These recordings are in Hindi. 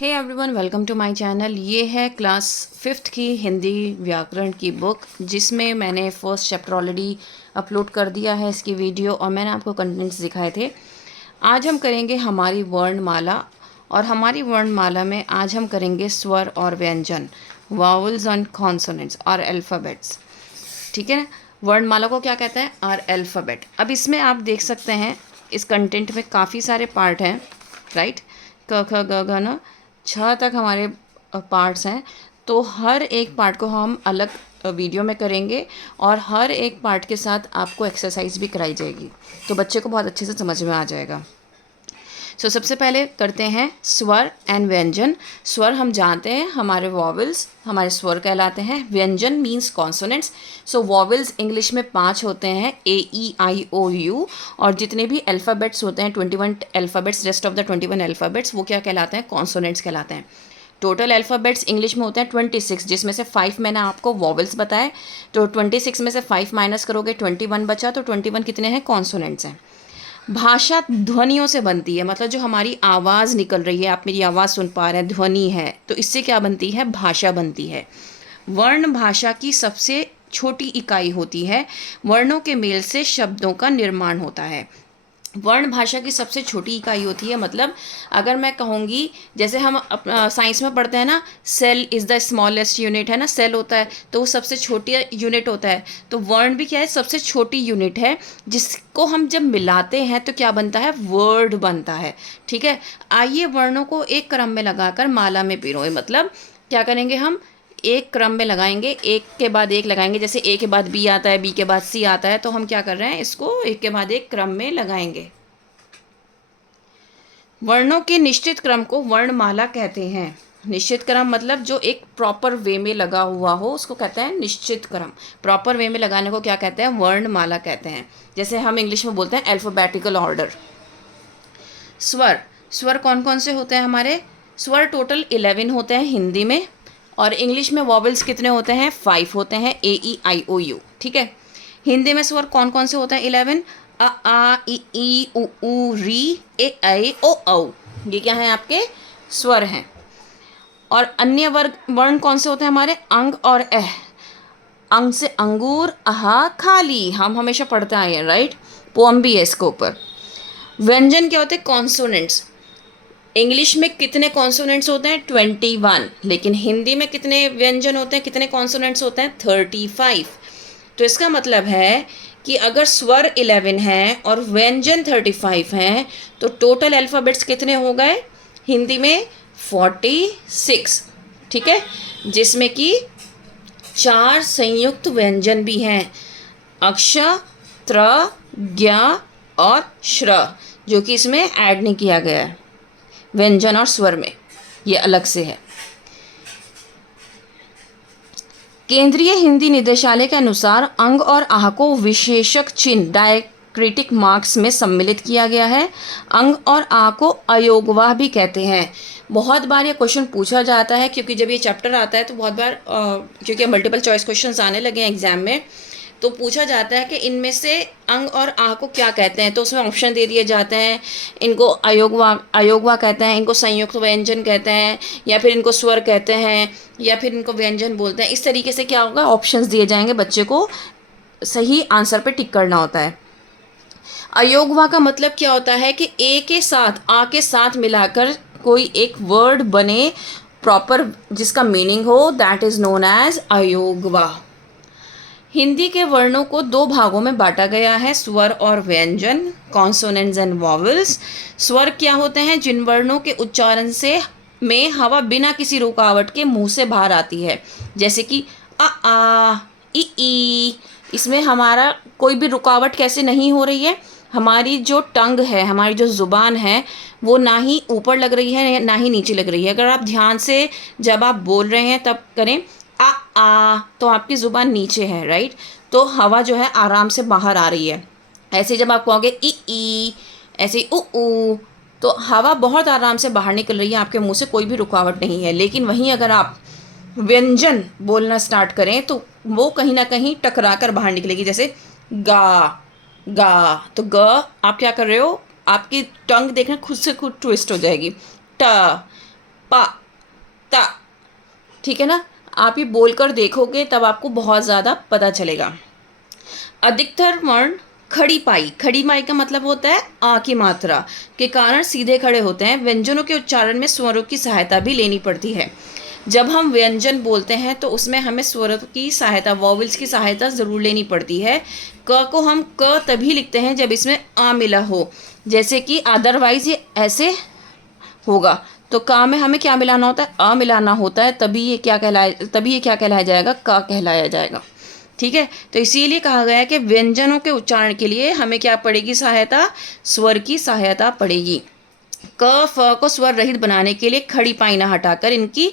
Hey everyone, welcome to my channel. ये है क्लास 5th की हिंदी व्याकरण की बुक, जिसमें मैंने फर्स्ट चैप्टर ऑलरेडी अपलोड कर दिया है इसकी वीडियो, और मैंने आपको कंटेंट्स दिखाए थे। आज हम करेंगे हमारी वर्णमाला, और हमारी वर्णमाला में आज हम करेंगे स्वर और व्यंजन, वावल्स एंड कॉन्सोनेंट्स और अल्फ़ाबेट्स। ठीक है ना। वर्णमाला को क्या कहते हैं? आर अल्फ़ाबेट। अब इसमें आप देख सकते हैं इस कंटेंट में काफ़ी सारे पार्ट हैं, राइट। क ख ग घ न छ तक हमारे पार्ट्स हैं। तो हर एक पार्ट को हम अलग वीडियो में करेंगे, और हर एक पार्ट के साथ आपको एक्सरसाइज भी कराई जाएगी, तो बच्चे को बहुत अच्छे से समझ में आ जाएगा। सबसे पहले करते हैं स्वर एंड व्यंजन। स्वर हम जानते हैं हमारे वॉवल्स हमारे स्वर कहलाते हैं। व्यंजन मीन्स कॉन्सोनेंट्स। वॉवल्स इंग्लिश में 5 होते हैं, AEIOU, और जितने भी अल्फ़ाबेट्स होते हैं 21 alphabets, rest of the 21 alphabets वो क्या कहलाते हैं? कॉन्सोनेंट्स कहलाते हैं। टोटल अल्फ़ाबेट्स इंग्लिश में होते हैं 26, जिसमें से 5 मैंने आपको वॉवल्स बताए। तो 26 में से 5 माइनस करोगे 21 बचा, तो 21 कितने हैं? कॉन्सोनेंट्स हैं। भाषा ध्वनियों से बनती है, मतलब जो हमारी आवाज़ निकल रही है, आप मेरी आवाज़ सुन पा रहे हैं, ध्वनि है, तो इससे क्या बनती है? भाषा बनती है। वर्ण भाषा की सबसे छोटी इकाई होती है। वर्णों के मेल से शब्दों का निर्माण होता है। वर्ण भाषा की सबसे छोटी इकाई होती है, मतलब अगर मैं कहूँगी, जैसे हम साइंस में पढ़ते हैं ना, cell is the smallest unit, है ना, सेल होता है तो वो सबसे छोटी यूनिट होता है। तो वर्ण भी क्या है? सबसे छोटी यूनिट है, जिसको हम जब मिलाते हैं तो क्या बनता है? वर्ड बनता है। ठीक है। आइए वर्णों को एक क्रम में लगाकर माला में पिरोए, मतलब क्या करेंगे? हम एक क्रम में लगाएंगे, एक के बाद एक लगाएंगे। जैसे ए के बाद बी आता है, बी के बाद सी आता है, तो हम क्या कर रहे हैं? इसको एक के बाद एक क्रम में लगाएंगे। वर्णों के निश्चित क्रम को वर्णमाला कहते हैं। निश्चित क्रम मतलब जो एक प्रॉपर वे में लगा हुआ हो, उसको कहते हैं निश्चित क्रम। प्रॉपर वे में लगाने को क्या कहते हैं? वर्णमाला कहते हैं। जैसे हम इंग्लिश में बोलते हैं अल्फ़ाबेटिकल ऑर्डर। स्वर स्वर कौन कौन से होते हैं हमारे? स्वर टोटल 11 होते हैं हिंदी में, और इंग्लिश में वॉवल्स कितने होते हैं? 5 होते हैं, AEIOU। ठीक है। हिंदी में स्वर कौन कौन से होते हैं? 11। अ आ इ ई उ ऊ री ए ऐ ओ औ। ये क्या है? आपके स्वर हैं। और अन्य वर्ग वर्ण कौन से होते हैं हमारे? अंग और एह। अंग से अंगूर, अहा खाली, हम हमेशा पढ़ते आए हैं, राइट। पोअम भी है इसके ऊपर। व्यंजन क्या होते हैं? कॉन्सोनेंट्स। इंग्लिश में कितने कॉन्सोनेंट्स होते हैं? 21। लेकिन हिंदी में कितने व्यंजन होते हैं, कितने कॉन्सोनेंट्स होते हैं? 35। तो इसका मतलब है कि अगर स्वर 11 हैं और व्यंजन 35 हैं, तो टोटल अल्फ़ाबेट्स कितने हो गए हिंदी में? 46। ठीक है। जिसमें कि 4 संयुक्त व्यंजन भी हैं, अक्ष, त्र, ज्ञ और श्र, जो कि इसमें ऐड नहीं किया गया है। व्यंजन और स्वर में ये अलग से है। केंद्रीय हिंदी निदेशालय के अनुसार अंग और आह को विशेषक चिन्ह डायक्रिटिक मार्क्स में सम्मिलित किया गया है। अंग और आह को अयोगवाह भी कहते हैं। बहुत बार ये क्वेश्चन पूछा जाता है, क्योंकि जब ये चैप्टर आता है तो बहुत बार क्योंकि मल्टीपल चॉइस क्वेश्चंस आने लगे हैं एग्जाम में, तो पूछा जाता है कि इनमें से अंग और आह को क्या कहते हैं, तो उसमें ऑप्शन दे दिए जाते हैं। इनको अयोगवा कहते हैं, इनको संयुक्त व्यंजन कहते हैं, या फिर इनको स्वर कहते हैं, या फिर इनको व्यंजन बोलते हैं। इस तरीके से क्या होगा? ऑप्शंस दिए जाएंगे, बच्चे को सही आंसर पे टिक करना होता है। अयोगवा का मतलब क्या होता है? कि ए के साथ आ के साथ मिलाकर कोई एक वर्ड बने प्रॉपर, जिसका मीनिंग हो, दैट इज नोन एज अयोगवा। हिंदी के वर्णों को 2 भागों में बांटा गया है, स्वर और व्यंजन, कॉन्सोनेंट्स एंड वॉवल्स। स्वर क्या होते हैं? जिन वर्णों के उच्चारण से में हवा बिना किसी रुकावट के मुंह से बाहर आती है, जैसे कि आ ई। इसमें हमारा कोई भी रुकावट कैसे नहीं हो रही है? हमारी जो टंग है, हमारी जो ज़ुबान है, वो ना ही ऊपर लग रही है ना ही नीचे लग रही है। अगर आप ध्यान से जब आप बोल रहे हैं तब करें आ, तो आपकी ज़ुबान नीचे है, राइट। तो हवा जो है आराम से बाहर आ रही है। ऐसे जब आप कहोगे ई, ऐसे उ, तो हवा बहुत आराम से बाहर निकल रही है, आपके मुंह से कोई भी रुकावट नहीं है। लेकिन वहीं अगर आप व्यंजन बोलना स्टार्ट करें तो वो कहीं ना कहीं टकरा कर बाहर निकलेगी। जैसे गा गा, तो ग आप क्या कर रहे हो? आपकी टंग देखना खुद से खुद ट्विस्ट हो जाएगी। ट पा, ता। ठीक है ना, आप ये बोलकर देखोगे तब आपको बहुत ज़्यादा पता चलेगा। अधिकतर वर्ण खड़ी पाई, खड़ी पाई का मतलब होता है आ की मात्रा के कारण सीधे खड़े होते हैं। व्यंजनों के उच्चारण में स्वरों की सहायता भी लेनी पड़ती है। जब हम व्यंजन बोलते हैं तो उसमें हमें स्वरों की सहायता, वॉवल्स की सहायता ज़रूर लेनी पड़ती है। क को हम क तभी लिखते हैं जब इसमें आ मिला हो, जैसे कि अदरवाइज ये ऐसे होगा। तो का में हमें क्या मिलाना होता है, अ मिलाना होता है, तभी ये क्या कहलाया जाएगा, का कहलाया जाएगा। ठीक है, तो इसीलिए कहा गया है कि व्यंजनों के उच्चारण के लिए हमें क्या पड़ेगी सहायता, स्वर की सहायता पड़ेगी। क फ को स्वर रहित बनाने के लिए खड़ी पाइना हटाकर इनकी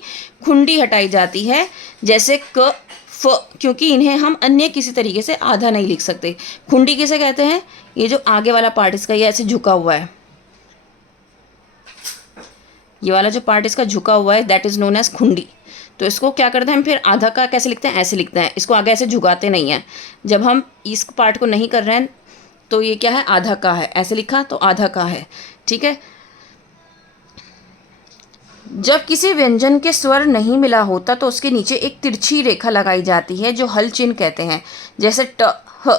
खुंडी हटाई जाती है, जैसे क फ, क्योंकि इन्हें हम अन्य किसी तरीके से आधा नहीं लिख सकते। खुंडी किसे कहते हैं, ये जो आगे वाला पार्ट इसका ये ऐसे झुका हुआ है, ये वाला जो पार्ट इसका झुका हुआ है, दैट इज नोन एज खुंडी। तो इसको क्या करते हैं हम फिर आधा का कैसे लिखते हैं, ऐसे लिखते हैं, इसको आगे ऐसे झुकाते नहीं हैं। जब हम इस पार्ट को नहीं कर रहे हैं तो ये क्या है, आधा का है, ऐसे लिखा तो आधा का है। ठीक है, जब किसी व्यंजन के स्वर नहीं मिला होता तो उसके नीचे एक तिरछी रेखा लगाई जाती है जो हल चिन्ह कहते हैं, जैसे ट ह।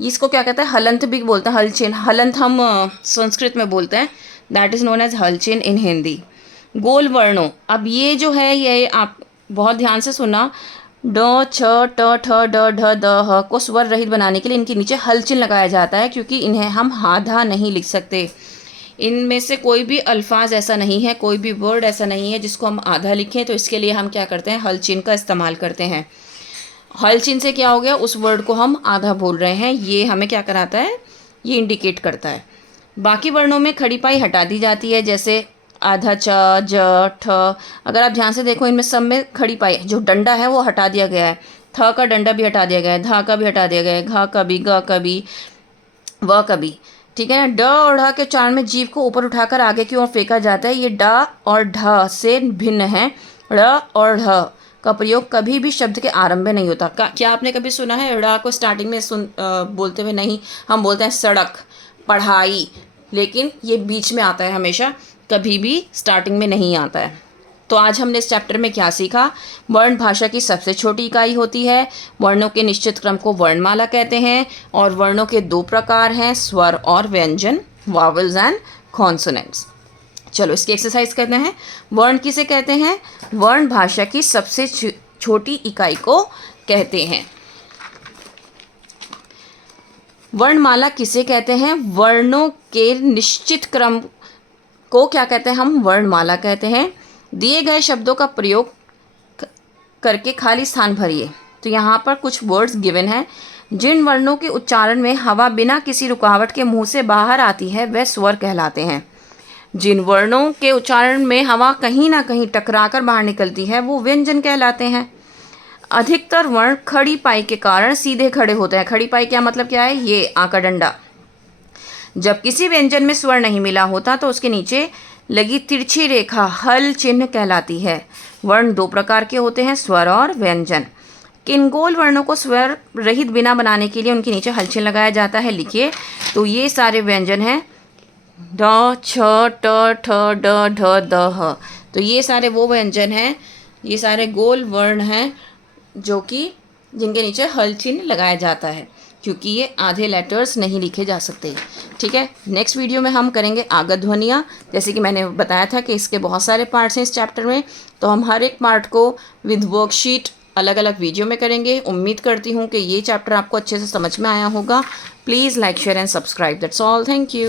इसको क्या कहते हैं, हलंत भी बोलते हैं, हल चिन्ह। हलंत हम संस्कृत में बोलते हैं, दैट इज़ नोन एज हल चिन्ह इन हिंदी। गोल वर्णों, अब ये जो है ये आप बहुत ध्यान से सुना, ड छ ट ठ ड ढ द ह को स्वर रहित बनाने के लिए इनके नीचे हल चिन्ह लगाया जाता है, क्योंकि इन्हें हम आधा नहीं लिख सकते। इनमें से कोई भी अल्फाज ऐसा नहीं है, कोई भी वर्ड ऐसा नहीं है जिसको हम आधा लिखें, तो इसके लिए हम क्या करते हैं, हल चिन्ह का इस्तेमाल करते हैं। हल चिन्ह से क्या हो गया, उस वर्ड को हम आधा बोल रहे हैं, ये हमें क्या कराता है, ये इंडिकेट करता है। बाकी वर्णों में खड़ी पाई हटा दी जाती है, जैसे आधा च ज ठ। अगर आप ध्यान से देखो इनमें सब में खड़ी पाई, जो डंडा है वो हटा दिया गया है, थ का डंडा भी हटा दिया गया है, धा का भी हटा दिया गया है, घा का भी, ग का भी, व का भी। ठीक है ना, ड और ढ के उच्चारण में जीभ को ऊपर उठाकर आगे की ओर फेंका जाता है, ये ड और ढ से भिन्न है। ड़ और ढ का प्रयोग कभी भी शब्द के आरंभ में नहीं होता। क्या आपने कभी सुना है ड़ को स्टार्टिंग में बोलते हुए? नहीं, हम बोलते हैं सड़क, पढ़ाई, लेकिन ये बीच में आता है हमेशा, कभी भी स्टार्टिंग में नहीं आता है। तो आज हमने इस चैप्टर में क्या सीखा, वर्ण भाषा की सबसे छोटी इकाई होती है। वर्णों के निश्चित क्रम को वर्णमाला कहते हैं, और वर्णों के दो प्रकार हैं, स्वर और व्यंजन, वॉवल्स एंड कॉन्सोनेंट्स। चलो इसकी एक्सरसाइज करते हैं। वर्ण किसे कहते हैं, वर्ण भाषा की सबसे छोटी इकाई को कहते हैं। वर्णमाला किसे कहते हैं, वर्णों के निश्चित क्रम को क्या कहते हैं, हम वर्णमाला कहते हैं। दिए गए शब्दों का प्रयोग करके खाली स्थान भरिए। तो यहाँ पर कुछ वर्ड्स गिवन हैं। जिन वर्णों के उच्चारण में हवा बिना किसी रुकावट के मुंह से बाहर आती है वह स्वर कहलाते हैं। जिन वर्णों के उच्चारण में हवा कहीं ना कहीं टकराकर बाहर निकलती है वो व्यंजन कहलाते हैं। अधिकतर वर्ण खड़ी पाई के कारण सीधे खड़े होते हैं। खड़ी पाई क्या मतलब क्या है, ये आ का डंडा। जब किसी व्यंजन में स्वर नहीं मिला होता तो उसके नीचे लगी तिरछी रेखा हल चिन्ह कहलाती है। वर्ण दो प्रकार के होते हैं, स्वर और व्यंजन। किन गोल वर्णों को स्वर रहित बिना बनाने के लिए उनके नीचे हल चिन्ह लगाया जाता है, लिखिए। तो ये सारे व्यंजन हैं, ड छ ट ठ ड ढ द ह। तो ये सारे वो व्यंजन हैं, ये सारे गोल वर्ण हैं जो कि जिनके नीचे हल चिन्ह लगाया जाता है, क्योंकि ये आधे लेटर्स नहीं लिखे जा सकते। ठीक है, नेक्स्ट वीडियो में हम करेंगे आगत ध्वनियाँ। जैसे कि मैंने बताया था कि इसके बहुत सारे पार्ट्स हैं इस चैप्टर में, तो हम हर एक पार्ट को विद वर्कशीट अलग अलग वीडियो में करेंगे। उम्मीद करती हूँ कि ये चैप्टर आपको अच्छे से समझ में आया होगा। Please like, share and subscribe. That's all, thank you.